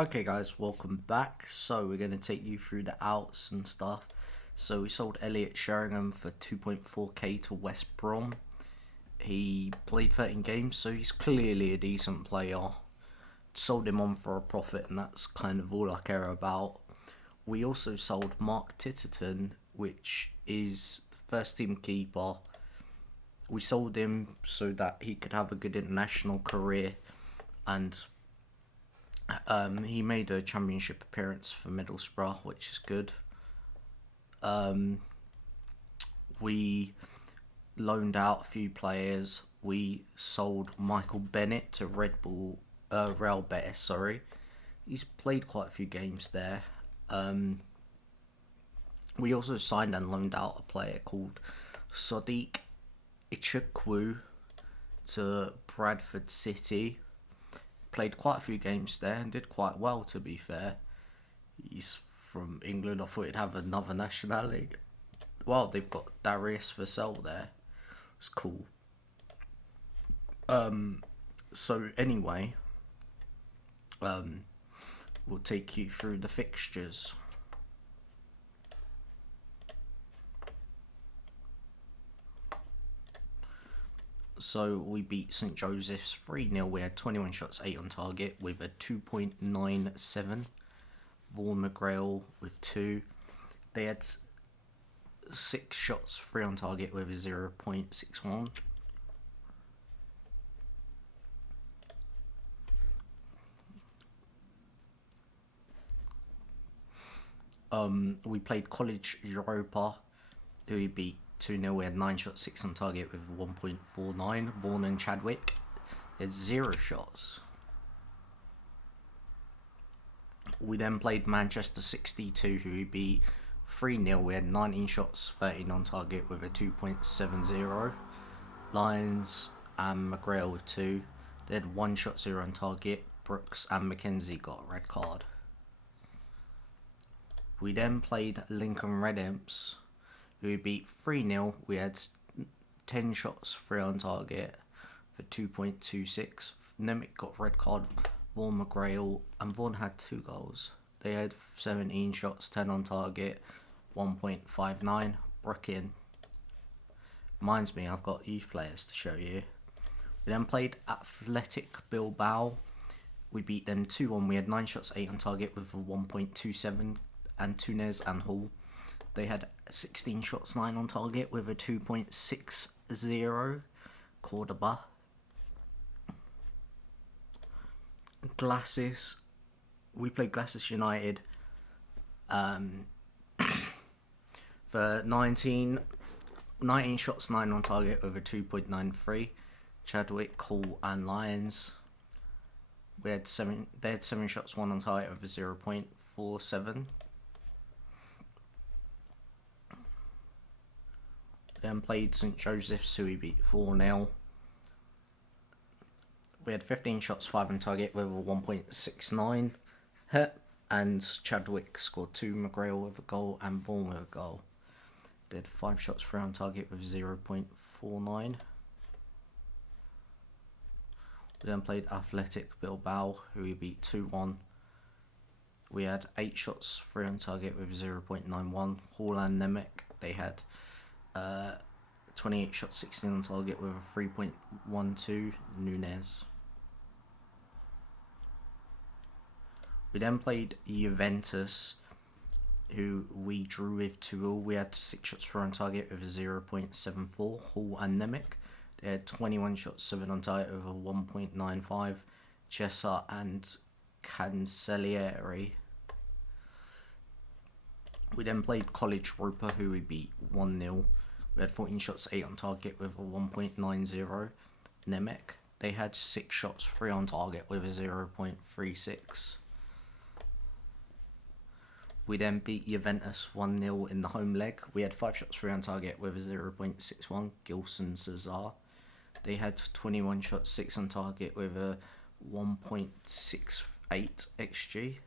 Okay guys, welcome back. So we're going to take you through the outs and stuff. So we sold Elliot Sheringham for 2.4k to West Brom. He played 13 games, so he's clearly a decent player. Sold him on for a profit, and that's kind of all I care about. We also sold Mark Titterton, which is the first team keeper. We sold him so that he could have a good international career, and he made a championship appearance for Middlesbrough, which is good. We loaned out a few players. We sold Michael Bennett to Real Betis. Sorry, he's played quite a few games there. We also signed and loaned out a player called Sadiq Ichukwu to Bradford City. Played quite a few games there and did quite well, to be fair. He's from England. I thought he'd have another nationality. Well, they've got Darius Vassell there. It's cool. So anyway, we'll take you through the fixtures. So we beat St Joseph's 3-0. We had 21 shots, 8 on target with a 2.97. Vaughan McGrail with 2. They had 6 shots, 3 on target with a 0.61. We played College Europa, who we beat 2-0. We had 9 shots, 6 on target with 1.49. Vaughan and Chadwick had 0 shots. We then played Manchester 62, who we beat 3-0. We had 19 shots, 13 on target with a 2.70. Lyons and McGrail with 2. They had 1 shot, 0 on target. Brooks and McKenzie got a red card. We then played Lincoln Red Imps, who we beat 3-0. We had 10 shots, 3 on target for 2.26. Nemec got red card. Vaughan McGrail, and Vaughan had 2 goals. They had 17 shots, 10 on target, 1.59. Brooklyn. Reminds me, I've got youth players to show you. We then played Athletic Bilbao. We beat them 2-1. We had 9 shots, 8 on target with a 1.27. And Túnez and Hall. They had 16 shots, 9 on target with a 2.60. Cordoba. Glasses. We played Glasses United for 19 shots, 9 on target with a 2.93. Chadwick, Hall and Lyons. They had 7 shots, 1 on target with a 0.47. Then played St Joseph's, who we beat 4-0. We had 15 shots, 5 on target with a 1.69 hit, and Chadwick scored 2, McGrail with a goal and Vaughan with a goal. They had 5 shots, 3 on target with 0.49. We then played Athletic Bilbao, who we beat 2-1. We had 8 shots, 3 on target with 0.91. Hall and Nemec, they had 28 shots, 16 on target with a 3.12. Núñez. We then played Juventus, who we drew with 2-2. We had 6 shots, 4 on target with a 0.74. Hall and Nemec, they had 21 shots, 7 on target with a 1.95. Chessa and Cancellieri. We then played College Europa, who we beat 1-0. We had 14 shots, 8 on target with a 1.90. Nemec, they had 6 shots, 3 on target with a 0.36. We then beat Juventus 1-0 in the home leg. We had 5 shots, 3 on target with a 0.61. Gilson Cesar, they had 21 shots, 6 on target with a 1.68 XG.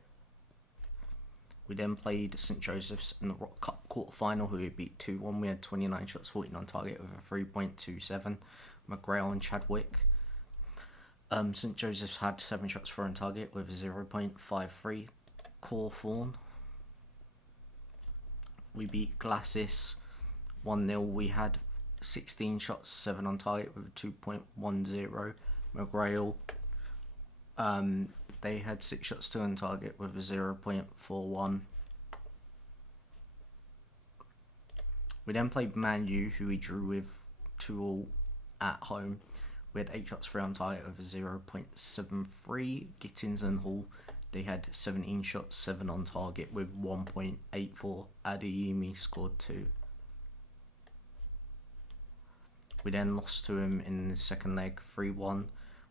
We then played St Joseph's in the Rock Cup quarter-final, who we beat 2-1. We had 29 shots, 14 on target with a 3.27. McGrail and Chadwick. St Joseph's had 7 shots for on target with a 0.53 Cawthorne. We beat Glassis 1-0. We had 16 shots, 7 on target with a 2.10 McGrail. They had 6 shots, 2 on target with a 0.41. We then played Man U, who we drew with 2-2 at home. We had 8 shots, 3 on target with a 0.73. Gittins and Hall, they had 17 shots, 7 on target with 1.84. Adeyemi scored 2. We then lost to him in the second leg, 3-1.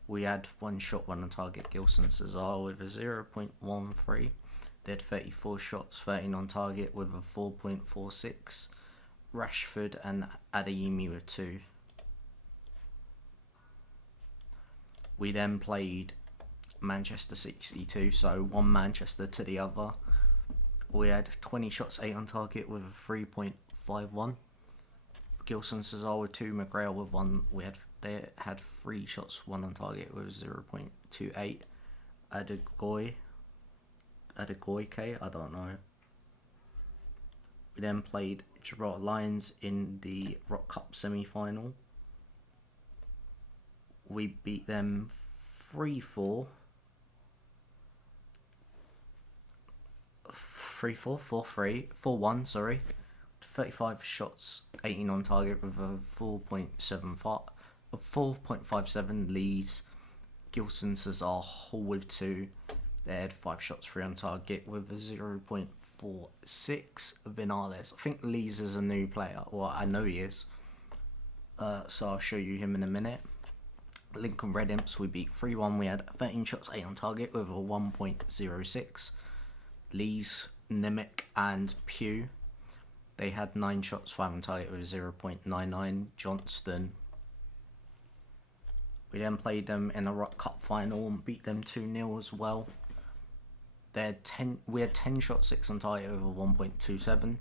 We had 1 shot, 1 on target, Gilson Cesar with a 0.13. They had 34 shots, 13 on target with a 4.46. Rashford and Adeyemi with 2. We then played Manchester 62, so 1 Manchester to the other. We had 20 shots, 8 on target with a 3.51. Gilson Cesar with 2, McGrail with 1. They had 3 shots, 1 on target with 0.28. Adegoye, I don't know. We then played Gibraltar Lions in the Rock Cup semi-final. We beat them 3-4. 4-1, sorry. 35 shots, 18 on target with a 4.57 Leeds. Gilson Cesar Hall with 2. They had 5 shots, 3 on target with a 0.46 Vinales. I think Leeds is a new player. Well, I know he is. So I'll show you him in a minute. Lincoln Red Imps, we beat 3-1. We had 13 shots, 8 on target with a 1.06. Lees, Nimick and Pugh, they had 9 shots, 5 on target with a 0.99. Johnston. We then played them in a Rock Cup final and beat them 2-0 as well. We had 10 shots, 6 on target with a 1.27.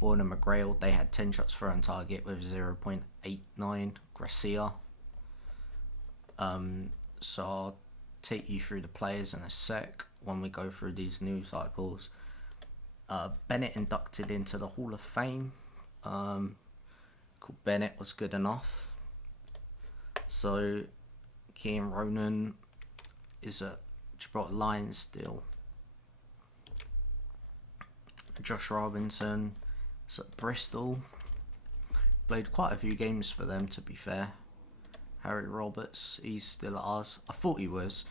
Vaughan and McGrail, they had 10 shots, 4 on target with 0.89. Gracia. So I'll take you through the players in a sec when we go through these news cycles. Bennett inducted into the Hall of Fame. Bennett was good enough. So Keane Ronan is at Gibraltar Lions still. Josh Robinson is at Bristol. Played quite a few games for them, to be fair. Harry Roberts, he's still at ours. I thought he was.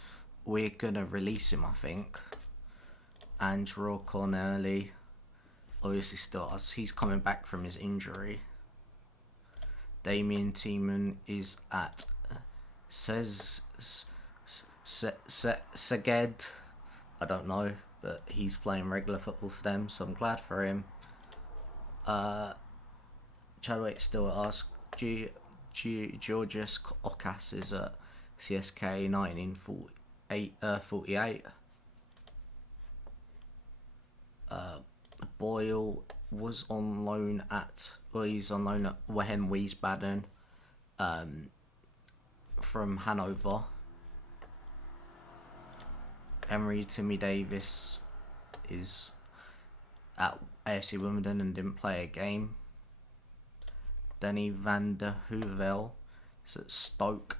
We're going to release him, I think. Andrew Corneli, obviously still at us. He's coming back from his injury. Damien Tiemann is at Seged. I don't know, but he's playing regular football for them, so I'm glad for him. Chadwick's still at us. Georgios Okas is at CSK 1948. Boyle was on loan at Wehen Wiesbaden from Hanover. Emery Timmy Davis is at AFC Wimbledon and didn't play a game. Danny van der Heuvel is at Stoke.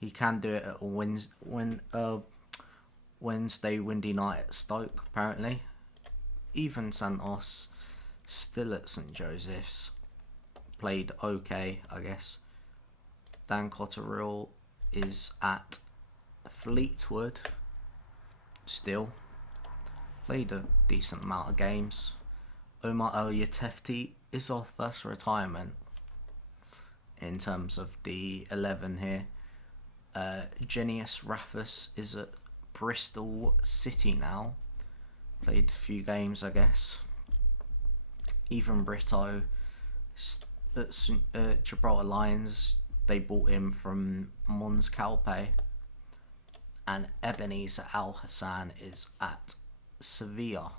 He can do it at Wednesday windy night at Stoke, apparently. Ethan Santos, still at St Joseph's. Played okay, I guess. Dan Cotterill is at Fleetwood. Still. Played a decent amount of games. Omar El Yatefti is our first retirement in terms of the 11 here. Genius Raffus is at Bristol City now. Played a few games, I guess. Ethan Brito at Gibraltar Lions. They bought him from Mons Calpe. And Ebenezer Al Hassan is at Sevilla.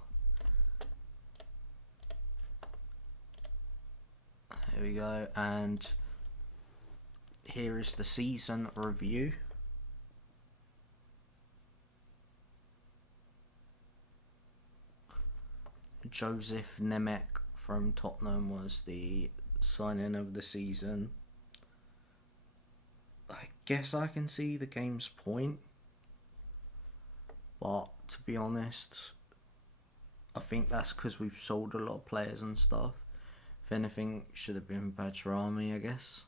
Here we go. And here is the season review. Joseph Nemec from Tottenham was the signing of the season. I guess I can see the game's point, but to be honest, I think that's because we've sold a lot of players and stuff. If anything, should have been Badrami, I guess.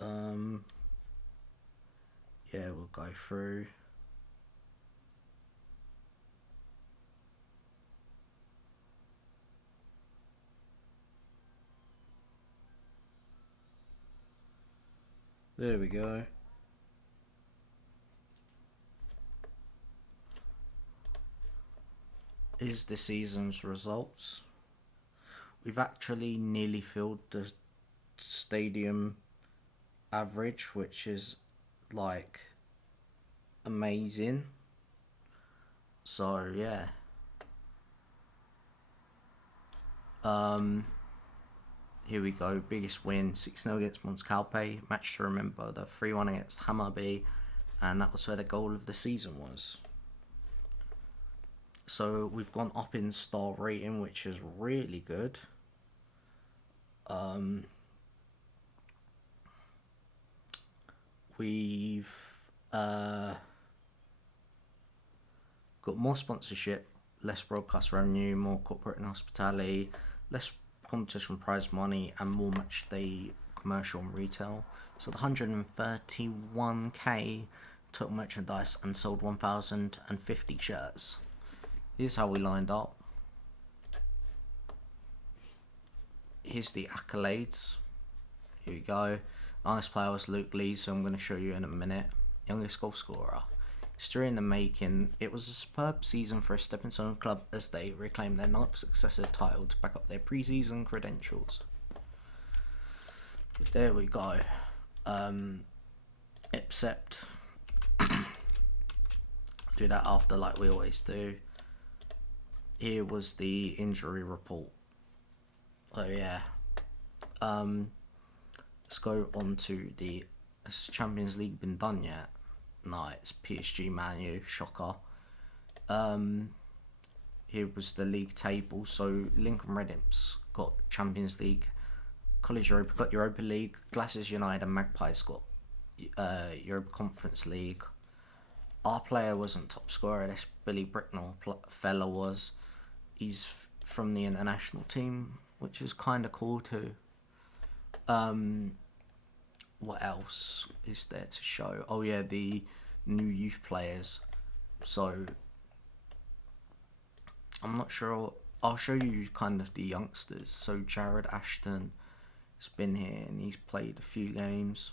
Yeah, we'll go through. There we go. Is the season's results. We've actually nearly filled the stadium average, which is like amazing. So yeah. Here we go. Biggest win, 6-0 against Montecalpe. Match to remember, the 3-1 against Hammarby, and that was where the goal of the season was. So we've gone up in star rating, which is really good. We've got more sponsorship, less broadcast revenue, more corporate and hospitality, less competition prize money, and more match day commercial and retail. So the 131k took merchandise and sold 1,050 shirts. Here's how we lined up. Here's the accolades. Here we go. Nice player was Luke Lee, so I'm going to show you in a minute. Youngest goal scorer. History in the making. It was a superb season for a stepping stone club as they reclaimed their 9th successive title to back up their pre-season credentials. But there we go. Except do that after like we always do. Here was the injury report. Oh yeah. Let's go on to the... Has Champions League been done yet? No, it's PSG Man U. Shocker. Here was the league table. So Lincoln Red Imps got Champions League. College Europa got Europa League. Glasses United and Magpies got Europa Conference League. Our player wasn't top scorer. This Billy Bricknell fella was. He's from the international team, which is kind of cool too. What else is there to show? Oh yeah, the new youth players. So I'm not sure. I'll show you kind of the youngsters. So Jared Ashton has been here and he's played a few games.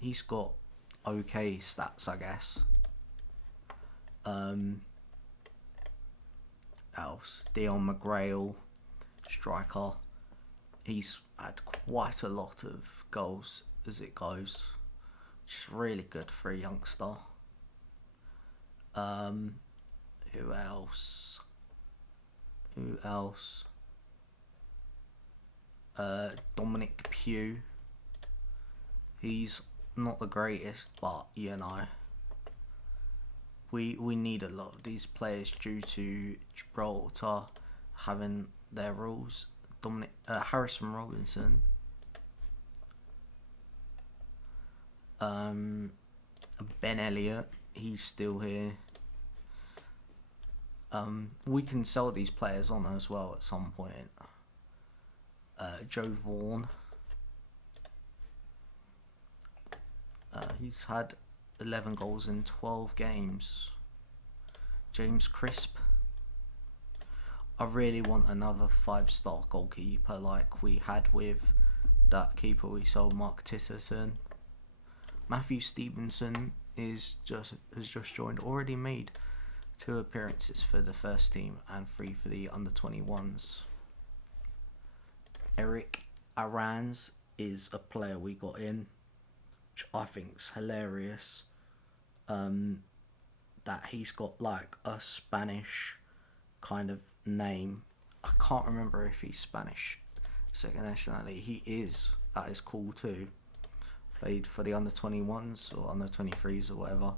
He's got okay stats, I guess. Else Dion McGrail, striker. He's had quite a lot of goals as it goes. Just really good for a youngster. Who else? Dominic Pugh. He's not the greatest, but you know, we need a lot of these players due to Gibraltar having their rules. Harrison Robinson. Ben Elliott, he's still here. We can sell these players on as well at some point. Joe Vaughan. He's had 11 goals in 12 games. James Crisp. I really want another 5-star goalkeeper like we had with that keeper we sold, Mark Titterton. Matthew Stevenson has just joined, already made 2 appearances for the first team and 3 for the under-21s. Eric Arans is a player we got in, which I think's hilarious. That he's got like a Spanish kind of name. I can't remember if he's Spanish. second nationality. He is. That is cool too. Played for the under-21s or under-23s or whatever.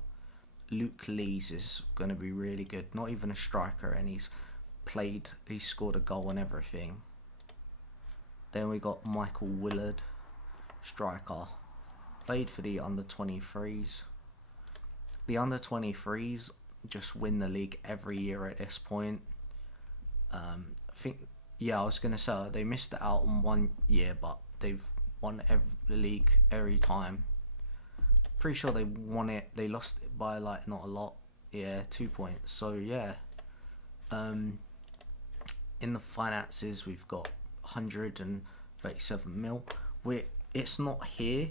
Luke Lees is going to be really good. Not even a striker, and he's scored a goal and everything. Then we got Michael Willard, striker. Played for the under-23s. The under-23s just win the league every year at this point. I was going to say they missed it out on one year, but they've won the league every time. Pretty sure they won it. They lost it by like not a lot. Yeah, 2 points. So yeah. In the finances, we've got 137 mil. It's not here,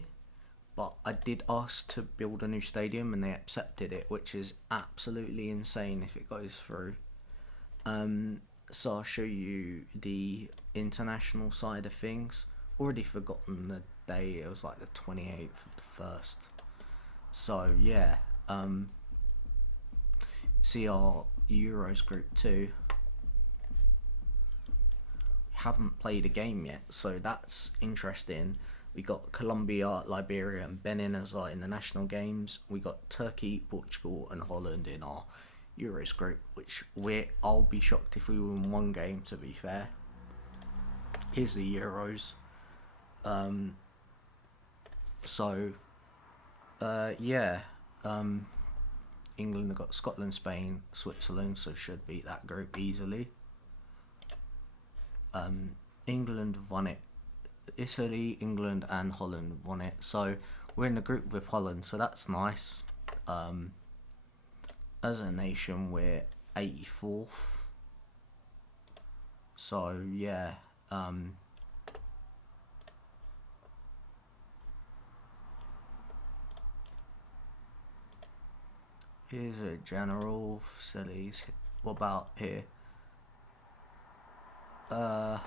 but I did ask to build a new stadium and they accepted it, which is absolutely insane if it goes through. So I'll show you the international side of things. Already forgotten the day. It was like the 28th of the 1st. So yeah, see our Euros group 2. Haven't played a game yet, so that's interesting. We got Colombia, Liberia and Benin as our international games. We got Turkey, Portugal and Holland in our Euros group, which I'll be shocked if we win one game, to be fair. Here's the Euros. England have got Scotland, Spain, Switzerland, so should beat that group easily. England won it. Italy, England and Holland won it. So we're in the group with Holland, so that's nice. As a nation, we're 84th. So yeah. Here's a general facilities. What about here? Can't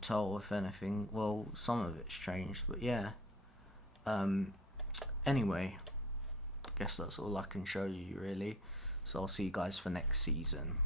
tell if anything. Well, some of it's changed, but yeah. Anyway, I guess that's all I can show you really. So I'll see you guys for next season.